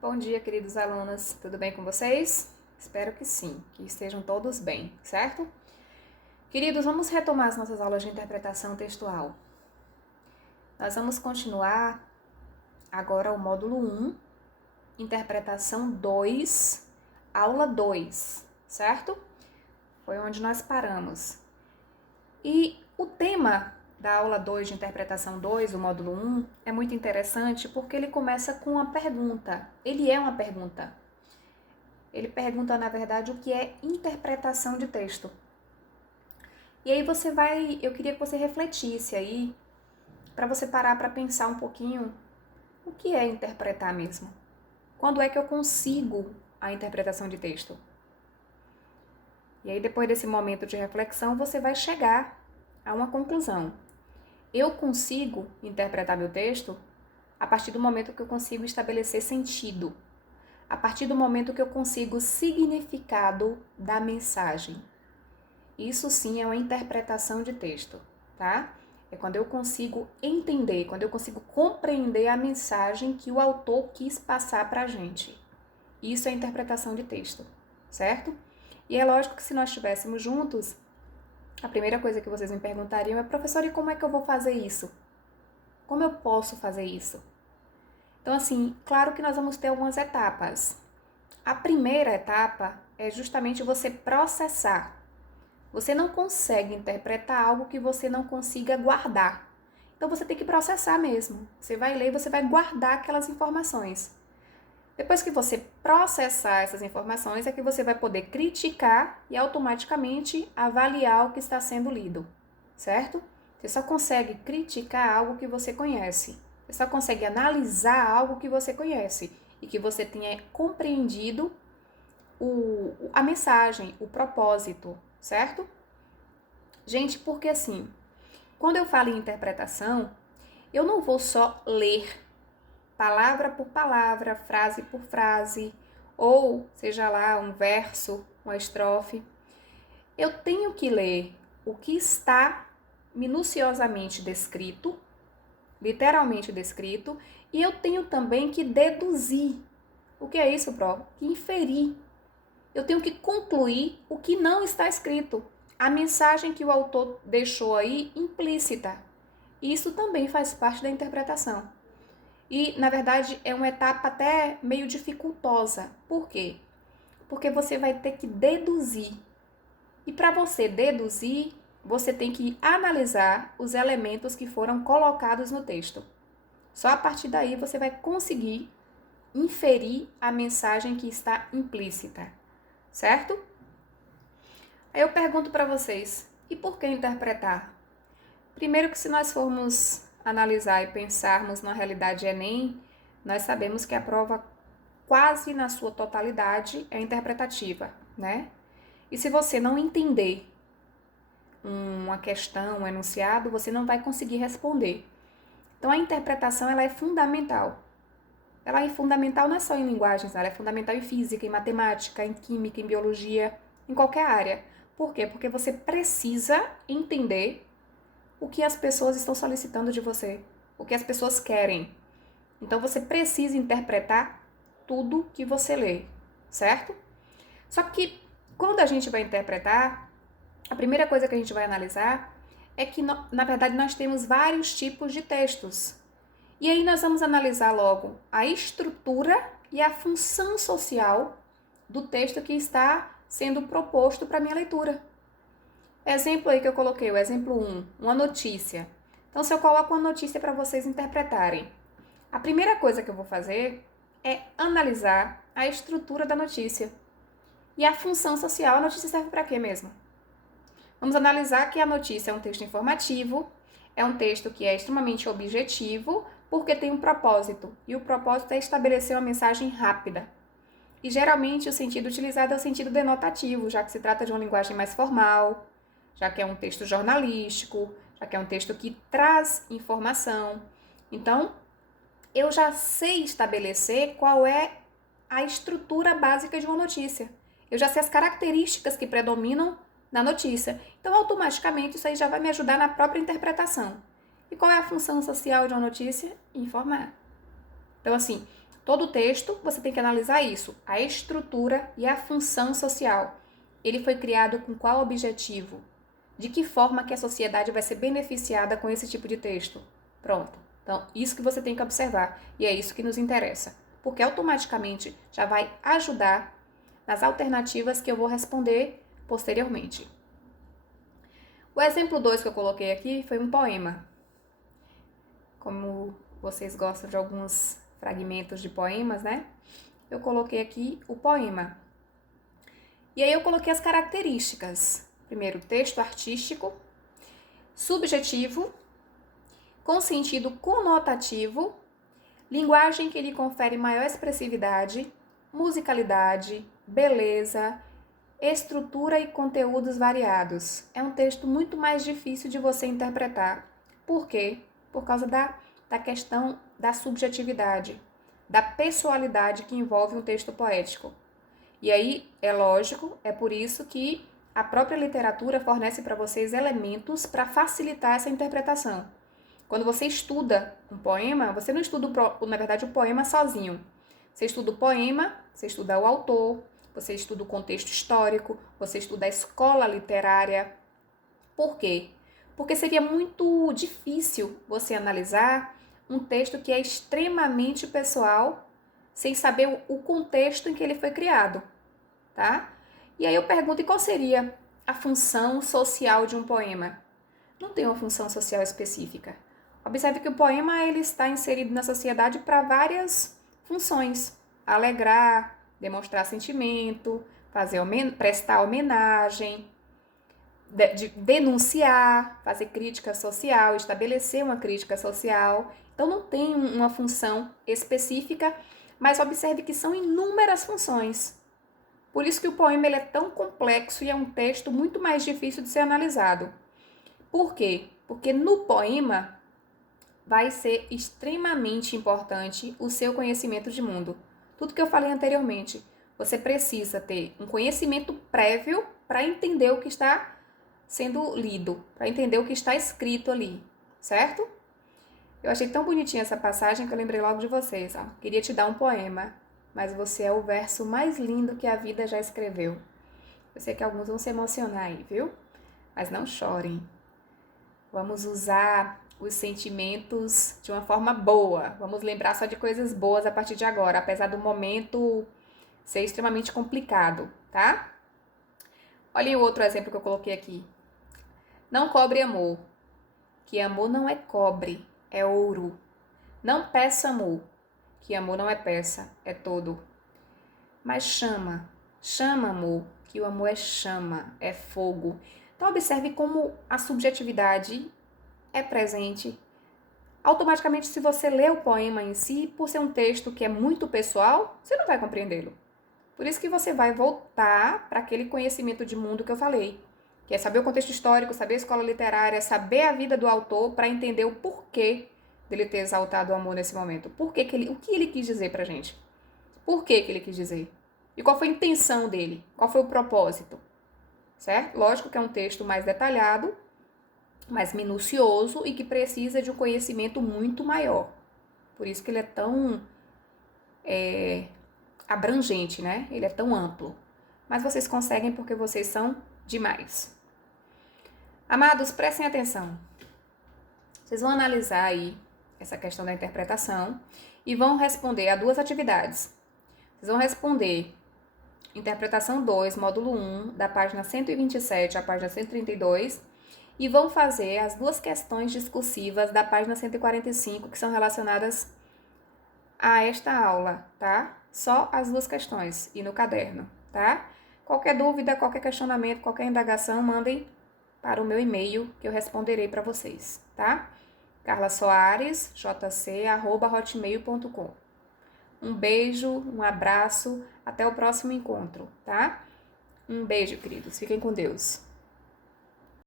Bom dia, queridos alunos. Tudo bem com vocês? Espero que sim, que estejam todos bem, certo? Queridos, vamos retomar as nossas aulas de interpretação textual. Nós vamos continuar agora o módulo 1, interpretação 2, aula 2, certo? Foi onde nós paramos. E o tema da aula 2 de interpretação 2, o módulo 1, é muito interessante porque ele começa com uma pergunta. Ele é uma pergunta. Ele pergunta, na verdade, o que é interpretação de texto. E aí eu queria que você refletisse aí, para você parar para pensar um pouquinho, o que é interpretar mesmo? Quando é que eu consigo a interpretação de texto? E aí, depois desse momento de reflexão, você vai chegar a uma conclusão. Eu consigo interpretar meu texto a partir do momento que eu consigo estabelecer sentido, a partir do momento que eu consigo significado da mensagem. Isso sim é uma interpretação de texto, tá? É quando eu consigo entender, quando eu consigo compreender a mensagem que o autor quis passar pra gente. Isso é interpretação de texto, certo? E é lógico que se nós estivéssemos juntos, a primeira coisa que vocês me perguntariam é: professor, e como é que eu vou fazer isso? Como eu posso fazer isso? Então, assim, claro que nós vamos ter algumas etapas. A primeira etapa é justamente você processar. Você não consegue interpretar algo que você não consiga guardar. Então, você tem que processar mesmo. Você vai ler e você vai guardar aquelas informações. Depois que você processar essas informações, é que você vai poder criticar e automaticamente avaliar o que está sendo lido, certo? Você só consegue criticar algo que você conhece. Você só consegue analisar algo que você conhece e que você tenha compreendido a mensagem, o propósito, certo? Gente, porque assim, quando eu falo em interpretação, eu não vou só ler palavra por palavra, frase por frase, ou seja lá, um verso, uma estrofe. Eu tenho que ler o que está minuciosamente descrito, literalmente descrito, e eu tenho também que deduzir. O que é isso, Pro? Inferir. Eu tenho que concluir o que não está escrito. A mensagem que o autor deixou aí implícita. Isso também faz parte da interpretação. E, na verdade, é uma etapa até meio dificultosa. Por quê? Porque você vai ter que deduzir. E para você deduzir, você tem que analisar os elementos que foram colocados no texto. Só a partir daí você vai conseguir inferir a mensagem que está implícita, certo? Aí eu pergunto para vocês, e por que interpretar? Primeiro que se nós formos analisar e pensarmos na realidade Enem, nós sabemos que a prova quase na sua totalidade é interpretativa, né? E se você não entender uma questão, um enunciado, você não vai conseguir responder. Então a interpretação ela é fundamental. Ela é fundamental não é só em linguagens, ela é fundamental em física, em matemática, em química, em biologia, em qualquer área. Por quê? Porque você precisa entender o que as pessoas estão solicitando de você, o que as pessoas querem. Então você precisa interpretar tudo que você lê, certo? Só que quando a gente vai interpretar, a primeira coisa que a gente vai analisar é que, na verdade, nós temos vários tipos de textos. E aí nós vamos analisar logo a estrutura e a função social do texto que está sendo proposto para a minha leitura. Exemplo aí que eu coloquei, o exemplo 1, uma notícia. Então, se eu coloco uma notícia para vocês interpretarem, a primeira coisa que eu vou fazer é analisar a estrutura da notícia. E a função social, a notícia serve para quê mesmo? Vamos analisar que a notícia é um texto informativo, é um texto que é extremamente objetivo, porque tem um propósito. E o propósito é estabelecer uma mensagem rápida. E geralmente o sentido utilizado é o sentido denotativo, já que se trata de uma linguagem mais formal, já que é um texto jornalístico, já que é um texto que traz informação. Então, eu já sei estabelecer qual é a estrutura básica de uma notícia. Eu já sei as características que predominam na notícia. Então, automaticamente, isso aí já vai me ajudar na própria interpretação. E qual é a função social de uma notícia? Informar. Então, assim, Todo texto, você tem que analisar isso, a estrutura e a função social. Ele foi criado com qual objetivo? De que forma que a sociedade vai ser beneficiada com esse tipo de texto? Pronto. Então, isso que você tem que observar e é isso que nos interessa, porque automaticamente já vai ajudar nas alternativas que eu vou responder posteriormente. O exemplo 2 que eu coloquei aqui foi um poema. Como vocês gostam de alguns fragmentos de poemas, né? Eu coloquei aqui o poema. E aí eu coloquei as características. Primeiro, texto artístico, subjetivo, com sentido conotativo, linguagem que lhe confere maior expressividade, musicalidade, beleza, estrutura e conteúdos variados. É um texto muito mais difícil de você interpretar. Por quê? Por causa da questão da subjetividade, da pessoalidade que envolve um texto poético. E aí, é lógico, é por isso que a própria literatura fornece para vocês elementos para facilitar essa interpretação. Quando você estuda um poema, você não estuda, na verdade, o poema sozinho. Você estuda o poema, você estuda o autor, você estuda o contexto histórico, você estuda a escola literária. Por quê? Porque seria muito difícil você analisar um texto que é extremamente pessoal, sem saber o contexto em que ele foi criado, tá? E aí eu pergunto, e qual seria a função social de um poema? Não tem uma função social específica. Observe que o poema ele está inserido na sociedade para várias funções. Alegrar, demonstrar sentimento, prestar homenagem, denunciar, fazer crítica social, estabelecer uma crítica social. Então não tem uma função específica, mas observe que são inúmeras funções. Por isso que o poema ele é tão complexo e é um texto muito mais difícil de ser analisado. Por quê? Porque no poema vai ser extremamente importante o seu conhecimento de mundo. Tudo que eu falei anteriormente, você precisa ter um conhecimento prévio para entender o que está sendo lido, para entender o que está escrito ali, certo? Eu achei tão bonitinha essa passagem que eu lembrei logo de vocês. Ó. Queria te dar um poema, mas você é o verso mais lindo que a vida já escreveu. Eu sei que alguns vão se emocionar aí, viu? Mas não chorem. Vamos usar os sentimentos de uma forma boa. Vamos lembrar só de coisas boas a partir de agora, apesar do momento ser extremamente complicado, tá? Olhem o outro exemplo que eu coloquei aqui. Não cobre amor, que amor não é cobre, é ouro. Não peça amor, que amor não é peça, é todo. Mas chama amor, que o amor é chama, é fogo. Então observe como a subjetividade é presente. Automaticamente, se você lê o poema em si, por ser um texto que é muito pessoal, você não vai compreendê-lo. Por isso que você vai voltar para aquele conhecimento de mundo que eu falei, que é saber o contexto histórico, saber a escola literária, saber a vida do autor para entender o porquê dele ter exaltado o amor nesse momento. O que ele quis dizer pra gente? Por que ele quis dizer? E qual foi a intenção dele? Qual foi o propósito? Certo? Lógico que é um texto mais detalhado, mais minucioso e que precisa de um conhecimento muito maior. Por isso que ele é tão abrangente, né? Ele é tão amplo. Mas vocês conseguem porque vocês são demais. Amados, prestem atenção. Vocês vão analisar aí essa questão da interpretação e vão responder a duas atividades. Vocês vão responder interpretação 2, módulo 1, da página 127 à página 132, e vão fazer as duas questões discursivas da página 145, que são relacionadas a esta aula, tá? Só as duas questões e no caderno, tá? Qualquer dúvida, qualquer questionamento, qualquer indagação, mandem para o meu e-mail que eu responderei para vocês, tá? carlasoares.jc@hotmail.com. Um beijo, um abraço, até o próximo encontro, tá? Um beijo, queridos. Fiquem com Deus.